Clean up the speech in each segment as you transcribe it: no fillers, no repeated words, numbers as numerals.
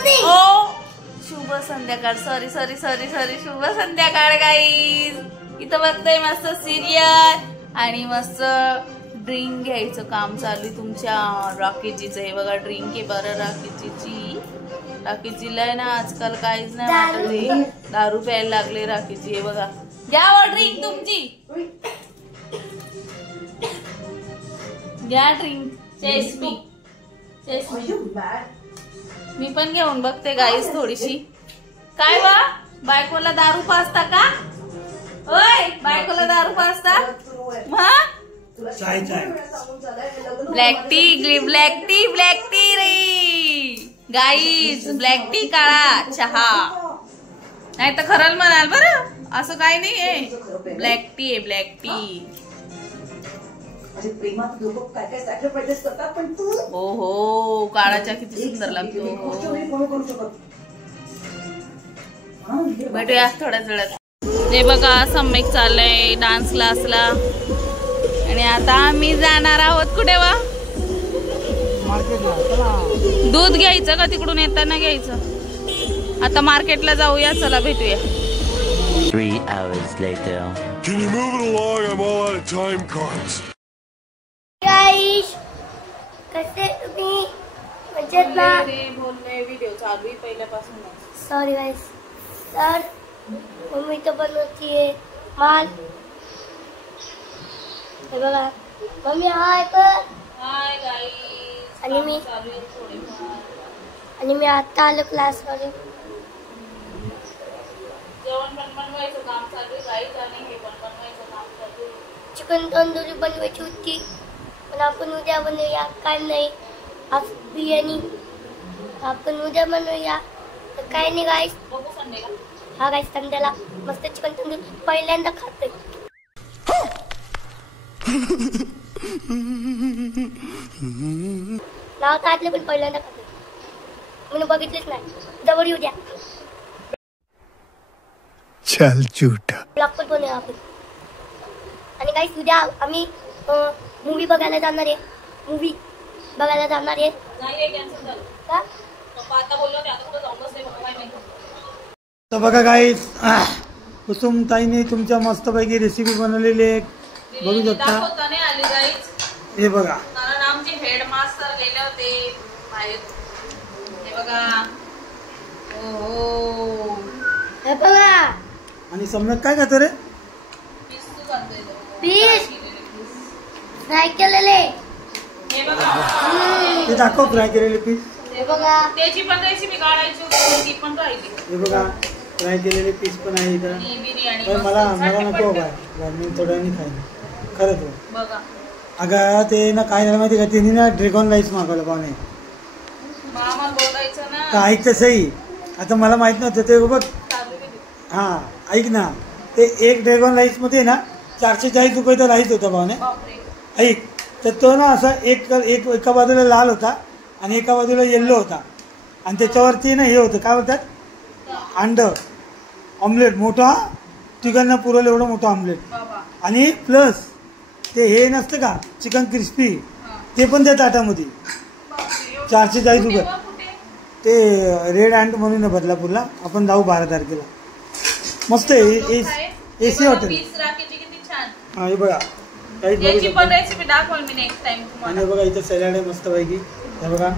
ओ शुभ संध्याकाळ, sorry sorry sorry sorry, शुभ संध्याकाळ गाईज. इथं बघतोय मस्त सिरियल आणि मस्त ड्रिंक घ्यायचं काम चालू आहे तुमच्या राकेजीचं. हे बघा ड्रिंक आहे बरं राकेजीची. राकेजीला आहे ना आजकाल काहीच नाही वाटत, दारू प्यायला लागले राकेजी. हे बघा घ्या ड्रिंक तुमची, घ्या ड्रिंक. चेस्पी मी पण घेऊन बघते गाईस थोडीशी. काय वा बायकोला दारू पाजता का? ओय बायकोला दारू पाजता? Black tea black tea black tea रे गाईज, ब्लॅक टी काळा चहा. नाही तर खरंच म्हणाल बरं, असं काही नाही आहे. ब्लॅक टी आहे ब्लॅक टी. हो हो काळाच्या किती सुंदर लागतो. भेटूया थोड्याच वेळात. हे बघा सम्यक चाललंय डान्स क्लासला आणि आता आम्ही जाणार आहोत कुठे वा? दूध घ्यायचं का तिकडून येताना घ्यायचं? आता मार्केटला जाऊया, चला भेटूया. 3 hours later. Can you move it along? I'm all out of time cards. Guys कसे तुम्ही? मजेत ना? बोलले व्हिडिओ चालू आहे पहिल्यापासून. Sorry guys. तर मम्मी तो बनवतीये माल. हे बघा मम्मी हाय कर. Hi guys. आणि मी चालू आहे थोडेफार. आणि मी आता आलो क्लास वरून. जेवण पण बनवायचं काम चालू आहे गाईस आणि हे पण बनवायचं काम चालू आहे. चिकन तंदुरी बनवायची होती पण आपण उद्या बनवूया. काय नाही आज बिर्याणी आपण उद्या बनवूया. तर काय नाही गाईस, बघू संडेला. हा गाईस संडेला मस्त चिकन तंदुरी पहिल्यांदा खातोय. नाव तर आतले पण पहिल्यांदा खातोय. मी बघितलेच नाही. जवळ येऊ द्या. चल झूठा. ब्लॉग पण बनवूया आपण. आणि गाईस उद्या आम्ही मूवी बघायला जाणार आहे. मूवी बघायला जाणार आहे. नाही कॅन्सल झालं का? आता बोललो ते आता कुठे जाऊन बसले बघा काय माहिती. तर बघा गाईस कुसुम ताईने तुमच्या मस्तपैकी रेसिपी बनवलेली आहे, बघू शकता. दाखवताने आली गाईस. हे बघा कारण आमचे हेडमास्टर गेले होते बाहेर. हे बघा ओ हे बघा. आणि सम्यक काय करतो रे? पीस तू करतोय तो. पीस फ्राय केलेले. हे बघा ते दाखव फ्राय केलेले पीस. हे बघा त्याची पण रेसिपी काढायची होती ती पण राहिली. हे बघा फ्राय केलेले पीस पण आहे इथं. आणि बिर्याणी पण मला नको बाय, मी थोड्याने खाईन खरंच. बघा अगं ते ना काय झालं माहिती का, तिने ना ड्रॅगन राईस मागवलं पाहुणे. मामा बोलायचं तर ना. ऐक तर सही. आता मला माहित नव्हतं ते बघ. हा ऐक ना, ते एक ड्रॅगन राईस मध्ये ना 440 रुपयाचा राईस होता पाहुणे. ऐक तर तो ना असा एका बाजूला लाल होता आणि एका बाजूला येल्लो होता आणि त्याच्यावरती ना हे होतं काय बोलतात अंड ऑमलेट मोठा, तिघांना पुरवलं एवढं मोठं ऑमलेट. आणि प्लस ते हे नसतं का चिकन क्रिस्पी, ते पण त्या ताटामध्ये 440 रुपये. ते रेड अँड म्हणून आहे बदलापूरला. आपण जाऊ 12 तारखेला. मस्त आहे एसी हॉटेल. हा हे बघा याची पण रेसिपी दाखवल मी नेक्स्ट टाइम तुम्हाला. आणि बघा इथं सॅलड आहे मस्त पैकी. हे बघा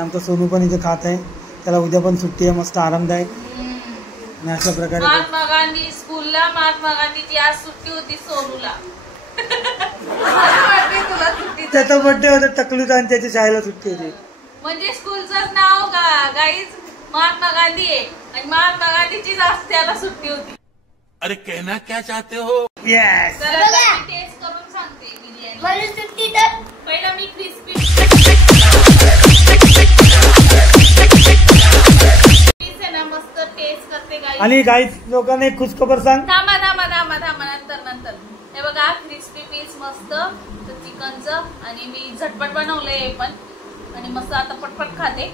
आमचा सोनू पण इथे खात आहे. त्याला उद्या पण सुट्टी आहे, मस्त आरामदायक. आणि अशा प्रकारे महात्मा गांधी स्कूलला महात्मा गांधीची आज सुट्टी होती सोनूला. त्याचा बर्थडे होता टकलूचा आणि त्याच्या शाळेला सुट्टी होती. म्हणजे स्कूलचंच नाव गाईज महात्मा गांधी आहे आणि महात्मा गांधीचीच आज त्याला सुट्टी होती. अरे कहना क्या चाहते हो? येस. टेस्ट करून सांगते बिर्याणी. मला सुट्टी तर पहिला मी क्रिस्पी आहे ना मस्त टेस्ट करते गाईज. आणि गाईज लोकांना एक खुशखबर सांग. थांबा नंतर. हे बघा क्रिस्पी पीस मस्त चिकनचं आणि मी झटपट बनवलंय पण आणि मस्त आता पटपट खाते.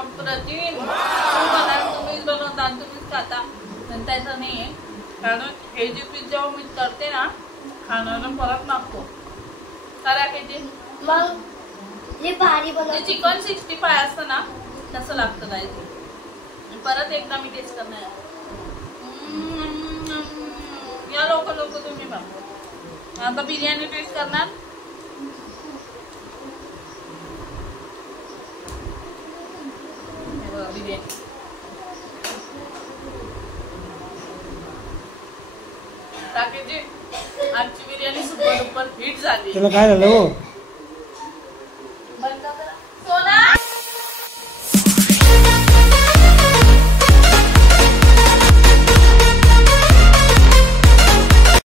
अप्रतिम. तुम्हीच बनवता तुम्हीच खाता त्याचं नाही आहे. कारण हे जे पीस जेव्हा मी करते ना खाणारा परत मागतो करा की मग लय भारी जे बनवते. चिकन 65 असतं ना तसं लागतं नाही परत एकदा मी टेस्ट करणार या लोक तुम्ही बघा आता बिर्याणी टेस्ट करणार बिर्याणी टाकायची आजची बिर्याणी सुपर हिट झाली. त्याला काय झालं हो